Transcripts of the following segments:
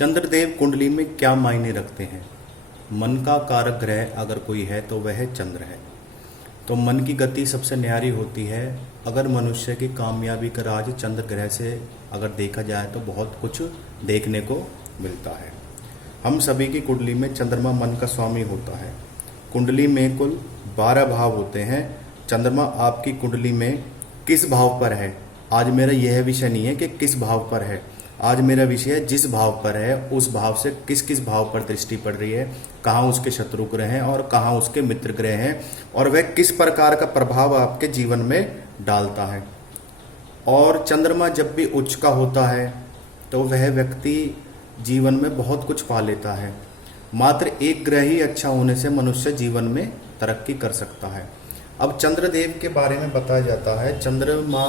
चंद्रदेव कुंडली में क्या मायने रखते हैं? मन का कारक ग्रह अगर कोई है तो वह चंद्र है। तो मन की गति सबसे न्यारी होती है। अगर मनुष्य की कामयाबी का राज चंद्र ग्रह से अगर देखा जाए तो बहुत कुछ देखने को मिलता है। हम सभी की कुंडली में चंद्रमा मन का स्वामी होता है। कुंडली में कुल 12 भाव होते हैं। चंद्रमा आपकी कुंडली में किस भाव पर है, आज मेरा यह विषय नहीं है कि किस भाव पर है, आज मेरा विषय है जिस भाव पर है उस भाव से किस किस भाव पर दृष्टि पड़ रही है, कहाँ उसके शत्रु ग्रह हैं और कहाँ उसके मित्र ग्रह हैं, और वह किस प्रकार का प्रभाव आपके जीवन में डालता है। और चंद्रमा जब भी उच्च का होता है तो वह व्यक्ति जीवन में बहुत कुछ पा लेता है। मात्र एक ग्रह ही अच्छा होने से मनुष्य जीवन में तरक्की कर सकता है। अब चंद्रदेव के बारे में बताया जाता है। चंद्रमा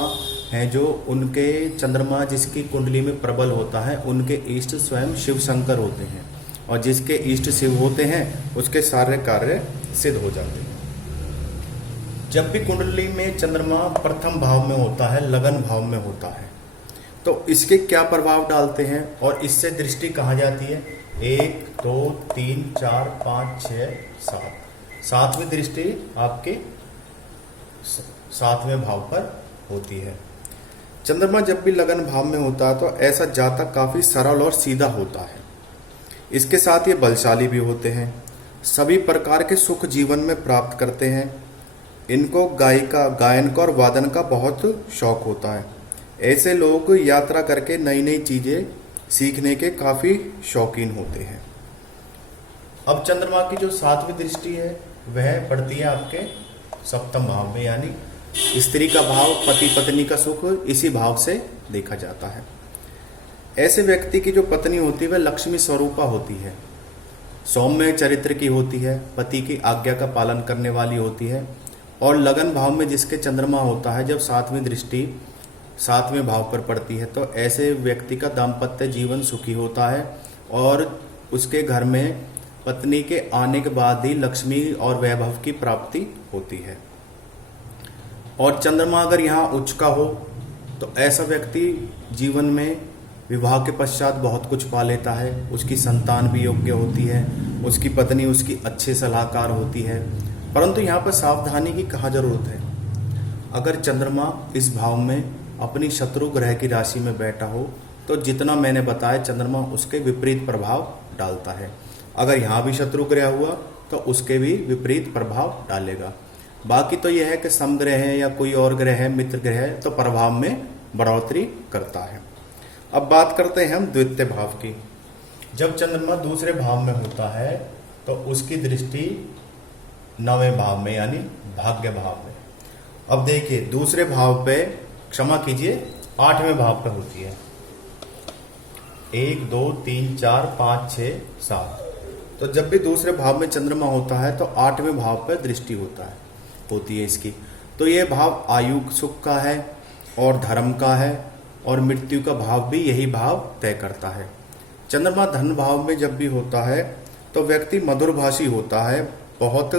हैं जो उनके चंद्रमा जिसकी कुंडली में प्रबल होता है उनके इष्ट स्वयं शिव शंकर होते हैं, और जिसके इष्ट शिव होते हैं उसके सारे कार्य सिद्ध हो जाते हैं। जब भी कुंडली में चंद्रमा प्रथम भाव में होता है, लगन भाव में होता है, तो इसके क्या प्रभाव डालते हैं और इससे दृष्टि कहाँ जाती है? 1 2 3 4 5 6 7 सातवीं दृष्टि आपके 7वें भाव पर होती है। चंद्रमा जब भी लगन भाव में होता है तो ऐसा जातक काफी सरल और सीधा होता है। इसके साथ ये बलशाली भी होते हैं। सभी प्रकार के सुख जीवन में प्राप्त करते हैं। इनको गायन का और वादन का बहुत शौक होता है। ऐसे लोग यात्रा करके नई नई चीजें सीखने के काफी शौकीन होते हैं। अब चंद्रमा की जो 7वीं दृष्टि है वह पड़ती है आपके 7वें भाव में, यानी स्त्री का भाव, पति पत्नी का सुख इसी भाव से देखा जाता है। ऐसे व्यक्ति की जो पत्नी होती है वह लक्ष्मी स्वरूपा होती है, सौम्य चरित्र की होती है, पति की आज्ञा का पालन करने वाली होती है। और लगन भाव में जिसके चंद्रमा होता है, जब 7वीं दृष्टि 7वें भाव पर पड़ती है तो ऐसे व्यक्ति का दाम्पत्य जीवन सुखी होता है और उसके घर में पत्नी के आने के बाद ही लक्ष्मी और वैभव की प्राप्ति होती है। और चंद्रमा अगर यहाँ उच्च का हो तो ऐसा व्यक्ति जीवन में विवाह के पश्चात बहुत कुछ पा लेता है। उसकी संतान भी योग्य होती है, उसकी पत्नी उसकी अच्छे सलाहकार होती है। परंतु यहाँ पर सावधानी की कहाँ जरूरत है? अगर चंद्रमा इस भाव में अपनी शत्रु ग्रह की राशि में बैठा हो तो जितना मैंने बताया चंद्रमा उसके विपरीत प्रभाव डालता है। अगर यहाँ भी शत्रु ग्रह हुआ तो उसके भी विपरीत प्रभाव डालेगा। बाकी तो यह है कि समग्रह है या कोई और ग्रह है, मित्र ग्रह है, तो प्रभाव में बढ़ोतरी करता है। अब बात करते हैं हम द्वितीय भाव की। जब चंद्रमा दूसरे भाव में होता है तो उसकी दृष्टि 9वें भाव में यानी भाग्य भाव में। अब देखिए दूसरे भाव पे, क्षमा कीजिए, 8वें भाव पे होती है। 1 2 3 4 5 6 7। तो जब भी दूसरे भाव में चंद्रमा होता है तो 8वें भाव पर दृष्टि होती है इसकी। तो यह भाव आयु सुख का है और धर्म का है, और मृत्यु का भाव भी यही भाव तय करता है। चंद्रमा धन भाव में जब भी होता है तो व्यक्ति मधुरभाषी होता है, बहुत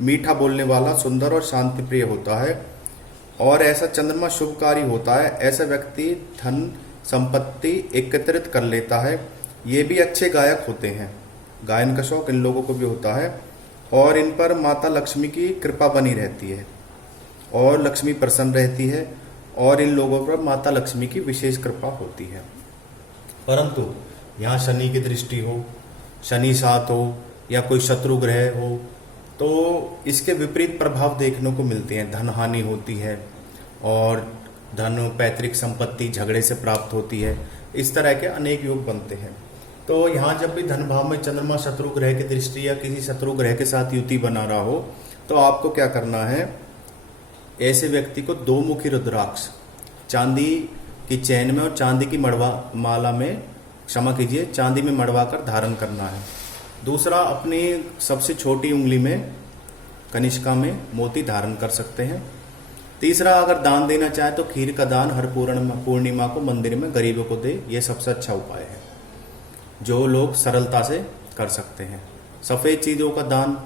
मीठा बोलने वाला, सुंदर और शांति प्रिय होता है। और ऐसा चंद्रमा शुभकारी होता है। ऐसा व्यक्ति धन संपत्ति एकत्रित कर लेता है। ये भी अच्छे गायक होते हैं, गायन का शौक इन लोगों को भी होता है। और इन पर माता लक्ष्मी की कृपा बनी रहती है और लक्ष्मी प्रसन्न रहती है, और इन लोगों पर माता लक्ष्मी की विशेष कृपा होती है। परंतु यहाँ शनि की दृष्टि हो, शनि साथ हो या कोई शत्रु ग्रह हो तो इसके विपरीत प्रभाव देखने को मिलते हैं। धन हानि होती है और धन, पैतृक संपत्ति झगड़े से प्राप्त होती है। इस तरह के अनेक योग बनते हैं। तो यहाँ जब भी धन भाव में चंद्रमा शत्रु ग्रह की दृष्टि या किसी शत्रु ग्रह के साथ युति बना रहा हो तो आपको क्या करना है? ऐसे व्यक्ति को 2 मुखी रुद्राक्ष चांदी की चैन में और चांदी की माला में, क्षमा कीजिए, चांदी में मड़वा कर धारण करना है। दूसरा, अपनी सबसे छोटी उंगली में कनिष्का में मोती धारण कर सकते हैं। तीसरा, अगर दान देना चाहे तो खीर का दान हर पूर्णिमा को मंदिर में गरीबों को दे। ये सबसे अच्छा उपाय है जो लोग सरलता से कर सकते हैं। सफ़ेद चीज़ों का दान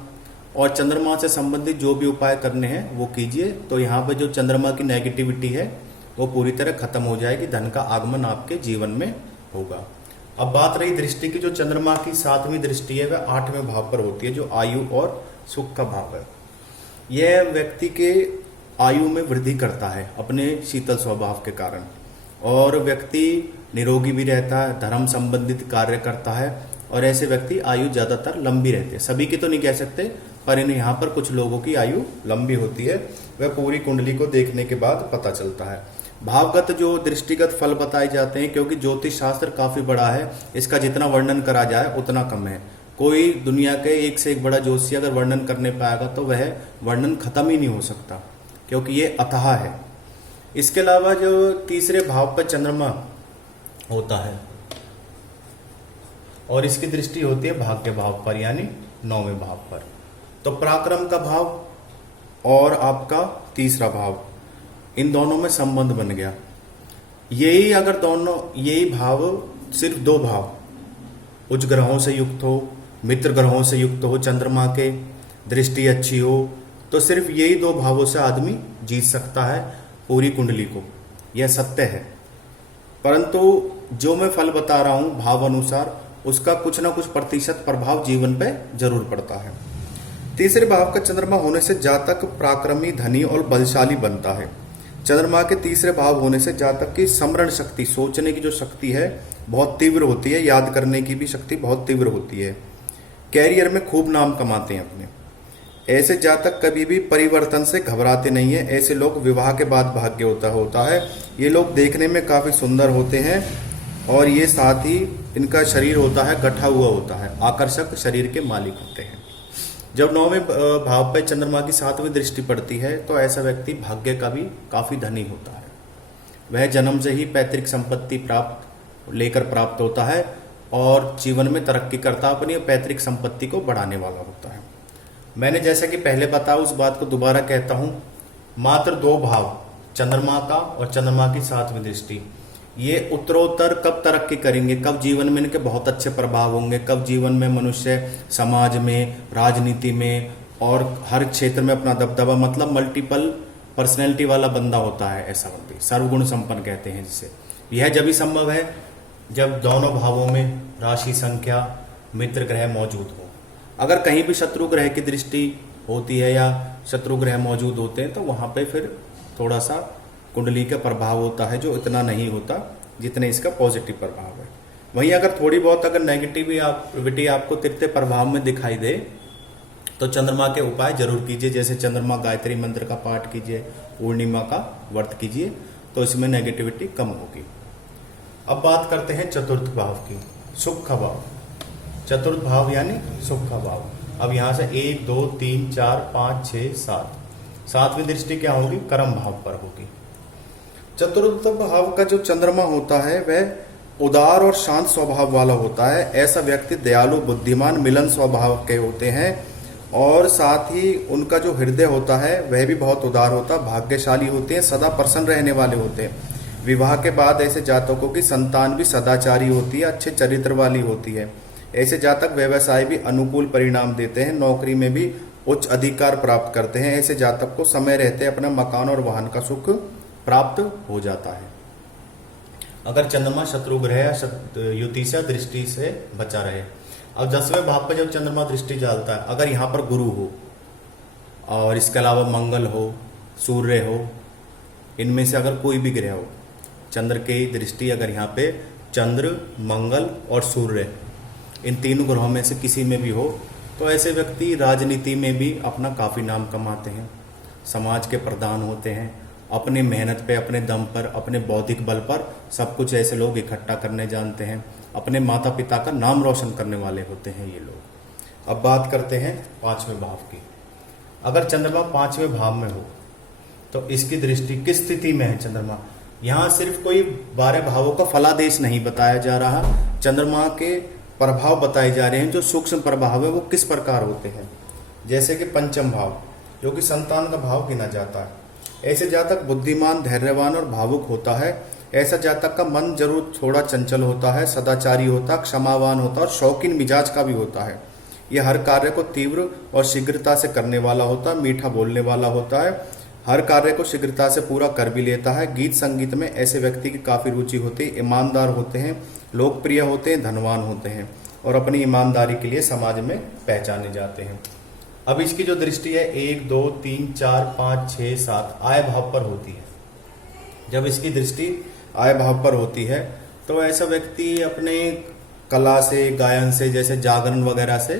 और चंद्रमा से संबंधित जो भी उपाय करने हैं वो कीजिए। तो यहाँ पे जो चंद्रमा की नेगेटिविटी है वो पूरी तरह खत्म हो जाएगी, धन का आगमन आपके जीवन में होगा। अब बात रही दृष्टि की। जो चंद्रमा की 7वीं दृष्टि है वह 8वें भाव पर होती है, जो आयु और सुख का भाव है। यह व्यक्ति के आयु में वृद्धि करता है अपने शीतल स्वभाव के कारण, और व्यक्ति निरोगी भी रहता है, धर्म संबंधित कार्य करता है, और ऐसे व्यक्ति आयु ज्यादातर लंबी रहती है। सभी की तो नहीं कह सकते, पर इन यहाँ पर कुछ लोगों की आयु लंबी होती है। वह पूरी कुंडली को देखने के बाद पता चलता है। भावगत जो दृष्टिगत फल बताए जाते हैं, क्योंकि ज्योतिष शास्त्र काफी बड़ा है, इसका जितना वर्णन करा जाए उतना कम है। कोई दुनिया के एक से एक बड़ा ज्योतिषी अगर वर्णन करने पाएगा तो वह वर्णन खत्म ही नहीं हो सकता, क्योंकि ये अथाह है। इसके अलावा जो तीसरे भाव पर चंद्रमा होता है और इसकी दृष्टि होती है भाग्य भाव पर, यानी 9वें भाव पर। तो पराक्रम का भाव और आपका तीसरा भाव, इन दोनों में संबंध बन गया। यही अगर दोनों यही भाव सिर्फ 2 भाव उच्च ग्रहों से युक्त हो, मित्र ग्रहों से युक्त हो, चंद्रमा के दृष्टि अच्छी हो, तो सिर्फ यही 2 भावों से आदमी जीत सकता है पूरी कुंडली को। यह सत्य है। परंतु जो मैं फल बता रहा हूं भाव अनुसार, उसका कुछ ना कुछ प्रतिशत प्रभाव जीवन पे जरूर पड़ता है। तीसरे भाव का चंद्रमा होने से जातक पराक्रमी, धनी और बलशाली बनता है। चंद्रमा के तीसरे भाव होने से जातक की स्मरण शक्ति, सोचने की जो शक्ति है बहुत तीव्र होती है, याद करने की भी शक्ति बहुत तीव्र होती है। कैरियर में खूब नाम कमाते हैं अपने। ऐसे जातक कभी भी परिवर्तन से घबराते नहीं है। ऐसे लोग विवाह के बाद भाग्य होता है। ये लोग देखने में काफी सुंदर होते हैं, और ये साथ ही इनका शरीर होता है गठा हुआ होता है, आकर्षक शरीर के मालिक होते हैं। जब 9वें भाव पर चंद्रमा की 7वीं दृष्टि पड़ती है तो ऐसा व्यक्ति भाग्य का भी काफी धनी होता है। वह जन्म से ही पैतृक संपत्ति प्राप्त होता है और जीवन में तरक्की करता, अपनी पैतृक संपत्ति को बढ़ाने वाला होता है। मैंने जैसा कि पहले बताया उस बात को दोबारा कहता हूं, मात्र 2 भाव, चंद्रमा का और चंद्रमा की 7वीं दृष्टि, ये उत्तरोत्तर कब तरक्की करेंगे, कब जीवन में इनके बहुत अच्छे प्रभाव होंगे, कब जीवन में मनुष्य समाज में, राजनीति में और हर क्षेत्र में अपना दबदबा, मतलब मल्टीपल पर्सनैलिटी वाला बंदा होता है। ऐसा व्यक्ति सर्वगुण संपन्न कहते हैं जिसे। यह जब ही संभव है जब दोनों भावों में राशि संख्या मित्र ग्रह मौजूद हो। अगर कहीं भी शत्रु ग्रह की दृष्टि होती है या शत्रु ग्रह मौजूद होते हैं तो वहां पे फिर थोड़ा सा कुंडली का प्रभाव होता है, जो इतना नहीं होता जितने इसका पॉजिटिव प्रभाव है। वहीं अगर थोड़ी बहुत अगर नेगेटिविटी आपको तिरते प्रभाव में दिखाई दे तो चंद्रमा के उपाय जरूर कीजिए। जैसे चंद्रमा गायत्री मंत्र का पाठ कीजिए, पूर्णिमा का व्रत कीजिए, तो इसमें नेगेटिविटी कम होगी। अब बात करते हैं चतुर्थ भाव की, सुख का भाव। चतुर्थ भाव यानी सुख का भाव। अब यहां से 1 2 3 4 5 6 7, 7वीं दृष्टि क्या होगी, कर्म भाव पर होगी। चतुर्थ भाव का जो चंद्रमा होता है वह उदार और शांत स्वभाव वाला होता है। ऐसा व्यक्ति दयालु, बुद्धिमान, मिलन स्वभाव के होते हैं, और साथ ही उनका जो हृदय होता है वह भी बहुत उदार होता है। भाग्यशाली होते हैं, सदा प्रसन्न रहने वाले होते हैं। विवाह के बाद ऐसे जातकों की संतान भी सदाचारी होती है, अच्छे चरित्र वाली होती है। ऐसे जातक व्यवसाय भी अनुकूल परिणाम देते हैं, नौकरी में भी उच्च अधिकार प्राप्त करते हैं। ऐसे जातक को समय रहते अपना मकान और वाहन का सुख प्राप्त हो जाता है, अगर चंद्रमा शत्रु ग्रह या युतिशा दृष्टि से बचा रहे। अब 10वें भाव पर जब चंद्रमा दृष्टि डालता है, अगर यहाँ पर गुरु हो और इसके अलावा मंगल हो, सूर्य हो, इनमें से अगर कोई भी ग्रह हो, चंद्र की दृष्टि अगर यहाँ पे चंद्र, मंगल और सूर्य, इन तीनों ग्रहों में से किसी में भी हो, तो ऐसे व्यक्ति राजनीति में भी अपना काफी नाम कमाते हैं, समाज के प्रधान होते हैं। अपनी मेहनत पे, अपने दम पर, अपने बौद्धिक बल पर सब कुछ ऐसे लोग इकट्ठा करने जानते हैं। अपने माता पिता का नाम रोशन करने वाले होते हैं ये लोग। अब बात करते हैं 5वें भाव की। अगर चंद्रमा 5वें भाव में हो तो इसकी दृष्टि किस स्थिति में है चंद्रमा। यहाँ सिर्फ कोई 12 भावों का फलादेश नहीं बताया जा रहा, चंद्रमा के प्रभाव बताए जा रहे हैं। जो सूक्ष्म प्रभाव है वो किस प्रकार होते हैं, जैसे कि 5वां भाव जो कि संतान का भाव गिना जाता है। ऐसे जातक बुद्धिमान, धैर्यवान और भावुक होता है। ऐसा जातक का मन जरूर थोड़ा चंचल होता है, सदाचारी होता, क्षमावान होता और शौकीन मिजाज का भी होता है। यह हर कार्य को तीव्र और शीघ्रता से करने वाला होता है, मीठा बोलने वाला होता है, हर कार्य को शीघ्रता से पूरा कर भी लेता है। गीत संगीत में ऐसे व्यक्ति की काफी रुचि होती है, ईमानदार होते हैं, लोकप्रिय होते हैं, धनवान होते हैं और अपनी ईमानदारी के लिए समाज में पहचाने जाते हैं। अब इसकी जो दृष्टि है 1 2 3 4 5 6 7 आय भाव पर होती है। जब इसकी दृष्टि आय भाव पर होती है तो ऐसा व्यक्ति अपने कला से, गायन से, जैसे जागरण वगैरह से,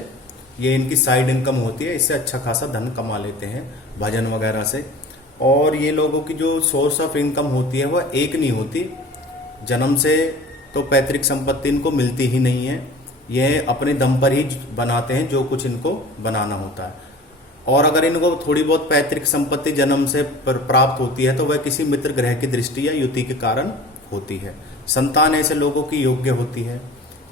ये इनकी साइड इनकम होती है, इससे अच्छा खासा धन कमा लेते हैं, भजन वगैरह से। और ये लोगों की जो सोर्स ऑफ इनकम होती है वह एक नहीं होती। जन्म से तो पैतृक संपत्ति इनको मिलती ही नहीं है, ये अपने दम पर ही बनाते हैं जो कुछ इनको बनाना होता है। और अगर इनको थोड़ी बहुत पैतृक संपत्ति जन्म से प्राप्त होती है तो वह किसी मित्र ग्रह की दृष्टि या युति के कारण होती है। संतान ऐसे लोगों की योग्य होती है,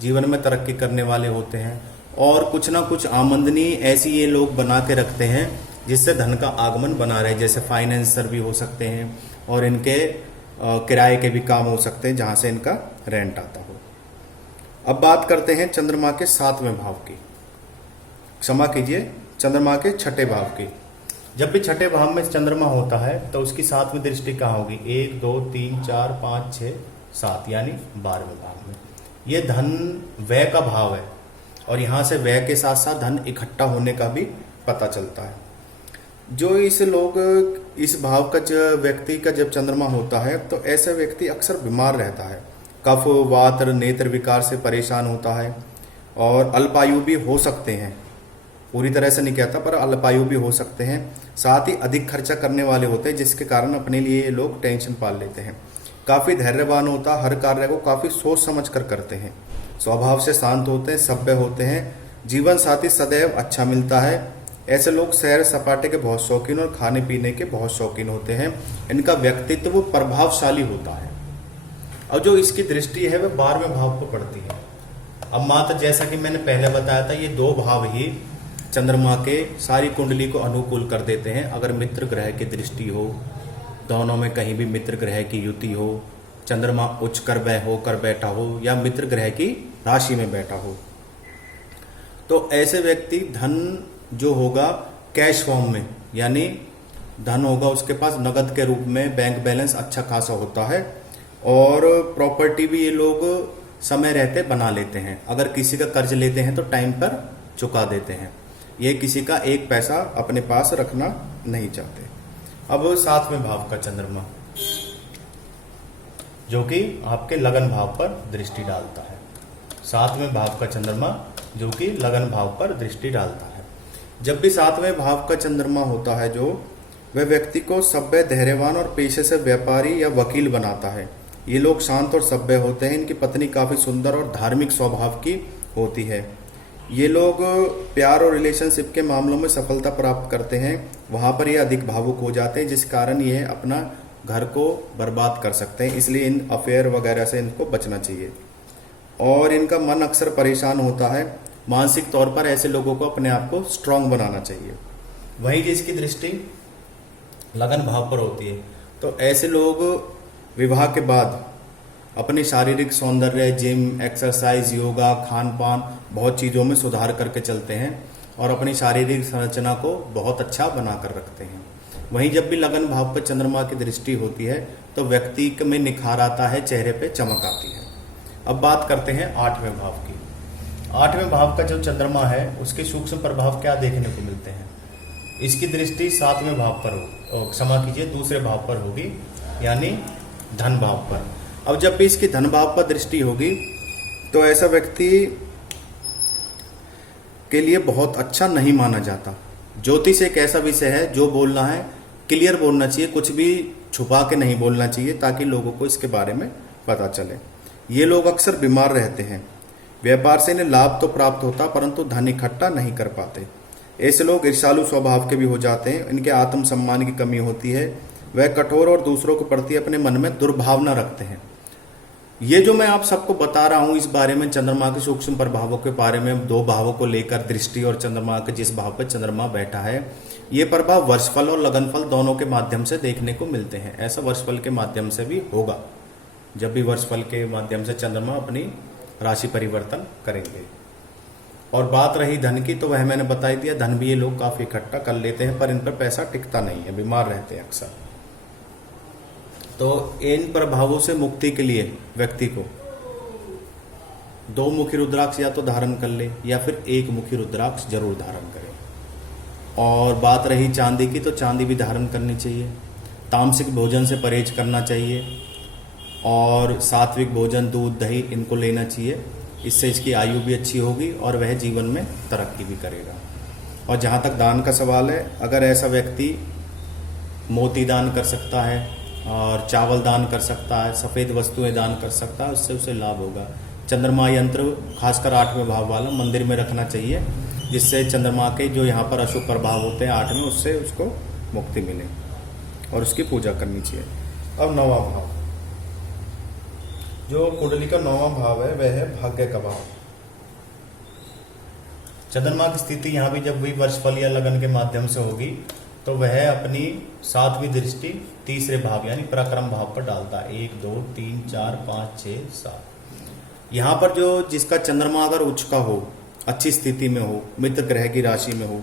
जीवन में तरक्की करने वाले होते हैं और कुछ ना कुछ आमदनी ऐसी ये लोग बना के रखते हैं जिससे धन का आगमन बना रहे। जैसे फाइनेंसर भी हो सकते हैं और इनके किराए के भी काम हो सकते हैं जहां से इनका रेंट आता हो। अब बात करते हैं चंद्रमा के 7वें भाव की, क्षमा कीजिए, चंद्रमा के 6ठे भाव की। जब भी 6ठे भाव में चंद्रमा होता है तो उसकी 7वीं दृष्टि कहाँ होगी? 1 2 3 4 5 6 7 यानी 12वें भाव में। ये धन व्यय का भाव है और यहाँ से व्यय के साथ साथ धन इकट्ठा होने का भी पता चलता है। जो इस भाव का व्यक्ति का जब चंद्रमा होता है तो ऐसा व्यक्ति अक्सर बीमार रहता है, कफ, वात, नेत्र विकार से परेशान होता है और अल्पायु भी हो सकते हैं। पूरी तरह से नहीं कहता पर अल्पायु भी हो सकते हैं। साथ ही अधिक खर्चा करने वाले होते हैं जिसके कारण अपने लिए ये लोग टेंशन पाल लेते हैं। काफी धैर्यवान होता, हर कार्य को काफी सोच समझ कर करते हैं, स्वभाव से शांत होते हैं, सभ्य होते हैं, जीवन साथी सदैव अच्छा मिलता है। ऐसे लोग सैर सपाटे के बहुत शौकीन और खाने पीने के बहुत शौकीन होते हैं। इनका व्यक्तित्व प्रभावशाली होता है और जो इसकी दृष्टि है वह 12वें भाव को पड़ती है। अब मात्र जैसा कि मैंने पहले बताया था, ये 2 भाव ही चंद्रमा के सारी कुंडली को अनुकूल कर देते हैं। अगर मित्र ग्रह की दृष्टि हो, दोनों में कहीं भी मित्र ग्रह की युति हो, चंद्रमा उच्च कर होकर बैठा हो या मित्र ग्रह की राशि में बैठा हो, तो ऐसे व्यक्ति धन जो होगा कैश फॉर्म में, यानी धन होगा उसके पास नगद के रूप में, बैंक बैलेंस अच्छा खासा होता है और प्रॉपर्टी भी ये लोग समय रहते बना लेते हैं। अगर किसी का कर्ज लेते हैं तो टाइम पर चुका देते हैं। ये किसी का एक पैसा अपने पास रखना नहीं चाहते। अब 7वें भाव का चंद्रमा जो कि आपके लगन भाव पर दृष्टि डालता है। 7वें भाव का चंद्रमा जो कि लगन भाव पर दृष्टि डालता है। जब भी 7वें भाव का चंद्रमा होता है जो, वह व्यक्ति को सभ्य, धैर्यवान और पेशे से व्यापारी या वकील बनाता है। ये लोग शांत और सभ्य होते हैं। इनकी पत्नी काफी सुंदर और धार्मिक स्वभाव की होती है। ये लोग प्यार और रिलेशनशिप के मामलों में सफलता प्राप्त करते हैं। वहां पर ये अधिक भावुक हो जाते हैं जिस कारण ये अपना घर को बर्बाद कर सकते हैं। इसलिए इन अफेयर वगैरह से इनको बचना चाहिए। और इनका मन अक्सर परेशान होता है। मानसिक तौर पर ऐसे लोगों को अपने आप को स्ट्रांग बनाना चाहिए। वहीं जिसकी दृष्टि लगन भाव पर होती है तो ऐसे लोग विवाह के बाद अपने शारीरिक सौंदर्य, जिम, एक्सरसाइज, योगा, खान पान बहुत चीज़ों में सुधार करके चलते हैं और अपनी शारीरिक संरचना को बहुत अच्छा बनाकर रखते हैं। वहीं जब भी लगन भाव पर चंद्रमा की दृष्टि होती है तो व्यक्ति में निखार आता है, चेहरे पे चमक आती है। अब बात करते हैं 8वें भाव की। 8वें भाव का जो चंद्रमा है उसके सूक्ष्म प्रभाव क्या देखने को मिलते हैं? इसकी दृष्टि 7वें भाव पर हो, क्षमा कीजिए, दूसरे भाव पर होगी, यानी धन भाव पर। अब जब भी इसकी धन भाव पर दृष्टि होगी तो ऐसा व्यक्ति के लिए बहुत अच्छा नहीं माना जाता। ज्योतिष एक ऐसा विषय है जो बोलना है क्लियर बोलना चाहिए, कुछ भी छुपा के नहीं बोलना चाहिए ताकि लोगों को इसके बारे में पता चले। ये लोग अक्सर बीमार रहते हैं। व्यापार से इन्हें लाभ तो प्राप्त होता परंतु धन इकट्ठा नहीं कर पाते। ऐसे लोग ईर्ष्यालु स्वभाव के भी हो जाते हैं। इनके आत्मसम्मान की कमी होती है। वह कठोर और दूसरों के प्रति अपने मन में दुर्भावना रखते हैं। ये जो मैं आप सबको बता रहा हूं इस बारे में, चंद्रमा के सूक्ष्म प्रभावों के बारे में, 2 भावों को लेकर दृष्टि और चंद्रमा के जिस भाव पर चंद्रमा बैठा है, ये प्रभाव वर्षफल और लगनफल दोनों के माध्यम से देखने को मिलते हैं। ऐसा वर्षफल के माध्यम से भी होगा जब भी वर्षफल के माध्यम से चंद्रमा अपनी राशि परिवर्तन करेंगे। और बात रही धन की तो वह मैंने बता ही दिया, धन भी ये लोग काफी इकट्ठा कर लेते हैं पर इन पर पैसा टिकता नहीं है, बीमार रहते हैं अक्सर। तो इन प्रभावों से मुक्ति के लिए व्यक्ति को दो मुखी रुद्राक्ष या तो धारण कर ले या फिर एक मुखी रुद्राक्ष जरूर धारण करे। और बात रही चांदी की, तो चांदी भी धारण करनी चाहिए। तामसिक भोजन से परहेज करना चाहिए और सात्विक भोजन, दूध, दही इनको लेना चाहिए। इससे इसकी आयु भी अच्छी होगी और वह जीवन में तरक्की भी करेगा। और जहाँ तक दान का सवाल है, अगर ऐसा व्यक्ति मोती दान कर सकता है और चावल दान कर सकता है, सफ़ेद वस्तुएं दान कर सकता है, उससे उसे लाभ होगा। चंद्रमा यंत्र खासकर 8वें भाव वाला मंदिर में रखना चाहिए, जिससे चंद्रमा के जो यहाँ पर अशुभ प्रभाव होते हैं 8 में, उससे उसको मुक्ति मिले और उसकी पूजा करनी चाहिए। अब 9वां भाव, जो कुंडली का 9वां भाव है वह है भाग्य का भाव। चंद्रमा की स्थिति यहाँ भी जब भी वर्षफल या लगन के माध्यम से होगी तो वह अपनी 7वीं दृष्टि तीसरे भाव यानी पराक्रम भाव पर डालता है। 1 2 3 4 5 6 7। यहाँ पर जो जिसका चंद्रमा अगर उच्च का हो, अच्छी स्थिति में हो, मित्र ग्रह की राशि में हो,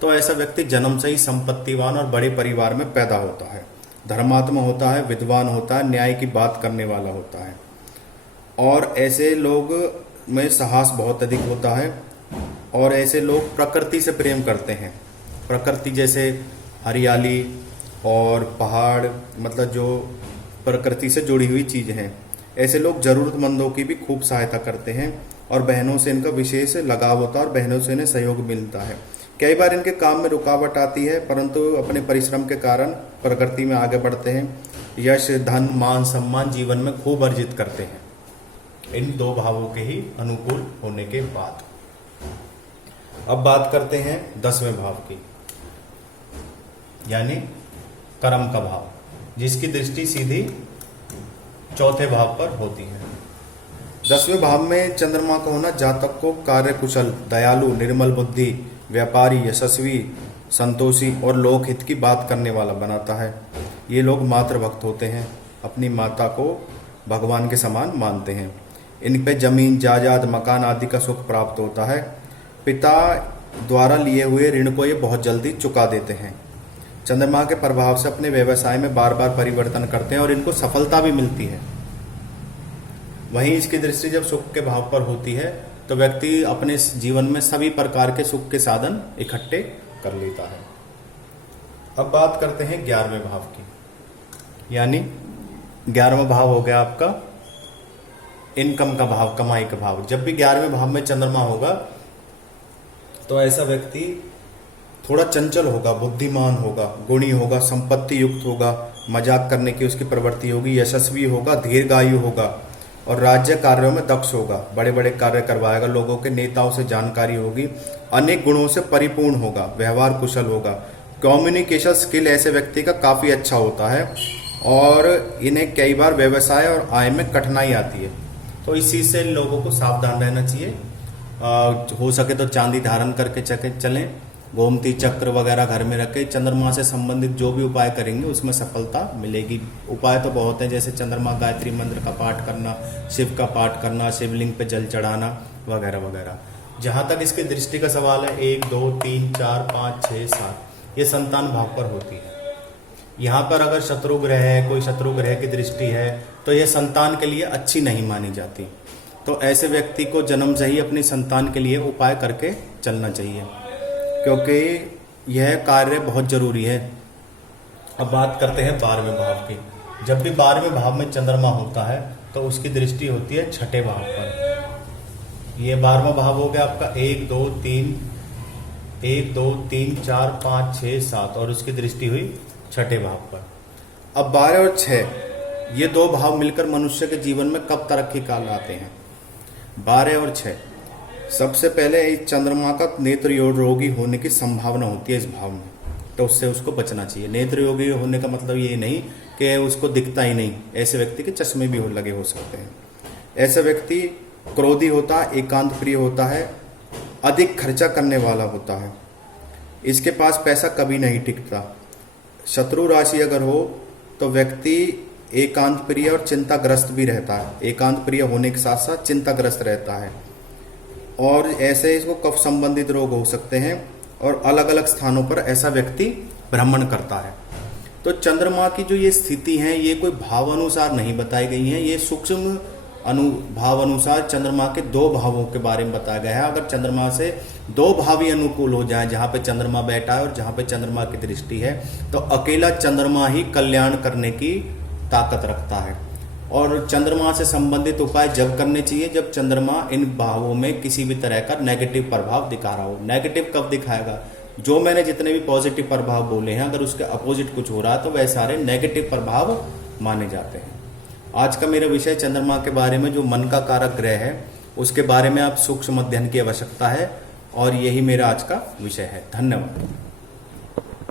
तो ऐसा व्यक्ति जन्म से ही संपत्तिवान और बड़े परिवार में पैदा होता है। धर्मात्मा होता है, विद्वान होता है, न्याय की बात करने वाला होता है और ऐसे लोग में साहस बहुत अधिक होता है। और ऐसे लोग प्रकृति से प्रेम करते हैं। प्रकृति जैसे हरियाली और पहाड़, मतलब जो प्रकृति से जुड़ी हुई चीज़ें हैं, ऐसे लोग जरूरतमंदों की भी खूब सहायता करते हैं और बहनों से इनका विशेष लगाव होता है और बहनों से इन्हें सहयोग मिलता है। कई बार इनके काम में रुकावट आती है, परंतु अपने परिश्रम के कारण प्रकृति में आगे बढ़ते हैं। यश, धन, मान, सम्मान जीवन में खूब अर्जित करते हैं, इन 2 भावों के ही अनुकूल होने के बाद। अब बात करते हैं 10वें भाव की, यानी कर्म का भाव, जिसकी दृष्टि सीधी चौथे भाव पर होती है। 10वें भाव में चंद्रमा का होना जातक को कार्यकुशल, दयालु, निर्मल बुद्धि, व्यापारी, यशस्वी, संतोषी और लोकहित की बात करने वाला बनाता है। ये लोग मातृभक्त होते हैं, अपनी माता को भगवान के समान मानते हैं। इन पे जमीन, जायदाद, मकान आदि का सुख प्राप्त होता है। पिता द्वारा लिए हुए ऋण को ये बहुत जल्दी चुका देते हैं। चंद्रमा के प्रभाव से अपने व्यवसाय में बार बार परिवर्तन करते हैं और इनको सफलता भी मिलती है। वहीं इसकी दृष्टि जब सुख के भाव पर होती है तो व्यक्ति अपने जीवन में सभी प्रकार के सुख के साधन इकट्ठे कर लेता है। अब बात करते हैं 11वें भाव की, यानी 11वां भाव हो गया आपका इनकम का भाव, कमाई का भाव। जब भी 11वें भाव में चंद्रमा होगा तो ऐसा व्यक्ति थोड़ा चंचल होगा, बुद्धिमान होगा, गुणी होगा, संपत्ति युक्त होगा, मजाक करने की उसकी प्रवृत्ति होगी, यशस्वी होगा, दीर्घायु होगा और राज्य कार्यों में दक्ष होगा। बड़े बड़े कार्य करवाएगा, लोगों के नेताओं से जानकारी होगी, अनेक गुणों से परिपूर्ण होगा, व्यवहार कुशल होगा। कम्युनिकेशन स्किल ऐसे व्यक्ति का काफ़ी अच्छा होता है और इन्हें कई बार व्यवसाय और आय में कठिनाई आती है, तो इस चीज़ से लोगों को सावधान रहना चाहिए। हो सके तो चांदी धारण करके चलें, गोमती चक्र वगैरह घर में रखें। चंद्रमा से संबंधित जो भी उपाय करेंगे उसमें सफलता मिलेगी। उपाय तो बहुत हैं, जैसे चंद्रमा गायत्री मंत्र का पाठ करना, शिव का पाठ करना, शिवलिंग पे जल चढ़ाना वगैरह वगैरह। जहाँ तक इसकी दृष्टि का सवाल है, 1 2 3 4 5 6 7, ये संतान भाव पर होती है। यहाँ पर अगर शत्रु ग्रह है, कोई शत्रु ग्रह की दृष्टि है, तो यह संतान के लिए अच्छी नहीं मानी जाती। तो ऐसे व्यक्ति को जन्म से ही अपनी संतान के लिए उपाय करके चलना चाहिए, क्योंकि यह कार्य बहुत जरूरी है। अब बात करते हैं 12वें भाव की। जब भी 12वें भाव में चंद्रमा होता है तो उसकी दृष्टि होती है छठे भाव पर। ये 12वां भाव हो गया आपका 1 2 3 4 5 6 7 और उसकी दृष्टि हुई छठे भाव पर। अब 12 और 6 ये 2 भाव मिलकर मनुष्य के जीवन में कब तरक्की काल आते हैं? 12 और 6। सबसे पहले इस चंद्रमा का नेत्र रोगी होने की संभावना होती है इस भाव में, तो उससे उसको बचना चाहिए। नेत्र रोगी होने का मतलब ये नहीं कि उसको दिखता ही नहीं, ऐसे व्यक्ति के चश्मे भी लगे हो सकते हैं। ऐसा व्यक्ति क्रोधी होता है, एकांत प्रिय होता है, अधिक खर्चा करने वाला होता है, इसके पास पैसा कभी नहीं टिकता। शत्रु राशि अगर हो तो व्यक्ति एकांत प्रिय और चिंताग्रस्त भी रहता है। एकांत प्रिय होने के साथ साथ चिंताग्रस्त रहता है और ऐसे इसको कफ संबंधित रोग हो सकते हैं और अलग अलग स्थानों पर ऐसा व्यक्ति भ्रमण करता है। तो चंद्रमा की जो ये स्थिति है ये कोई भाव अनुसार नहीं बताई गई है, ये सूक्ष्म अनुभाव अनुसार चंद्रमा के 2 भावों के बारे में बताया गया है। अगर चंद्रमा से 2 भाव ही अनुकूल हो जाए, जहां पे चंद्रमा बैठा है और जहां पे चंद्रमा की दृष्टि है, तो अकेला चंद्रमा ही कल्याण करने की ताकत रखता है। और चंद्रमा से संबंधित उपाय जब करने चाहिए जब चंद्रमा इन भावों में किसी भी तरह का नेगेटिव प्रभाव दिखा रहा हो। नेगेटिव कब दिखाएगा? जो मैंने जितने भी पॉजिटिव प्रभाव बोले हैं, अगर उसके अपोजिट कुछ हो रहा है तो वह सारे नेगेटिव प्रभाव माने जाते हैं। आज का मेरा विषय चंद्रमा के बारे में, जो मन का कारक ग्रह है उसके बारे में आप सूक्ष्म अध्ययन की आवश्यकता है, और यही मेरा आज का विषय है। धन्यवाद।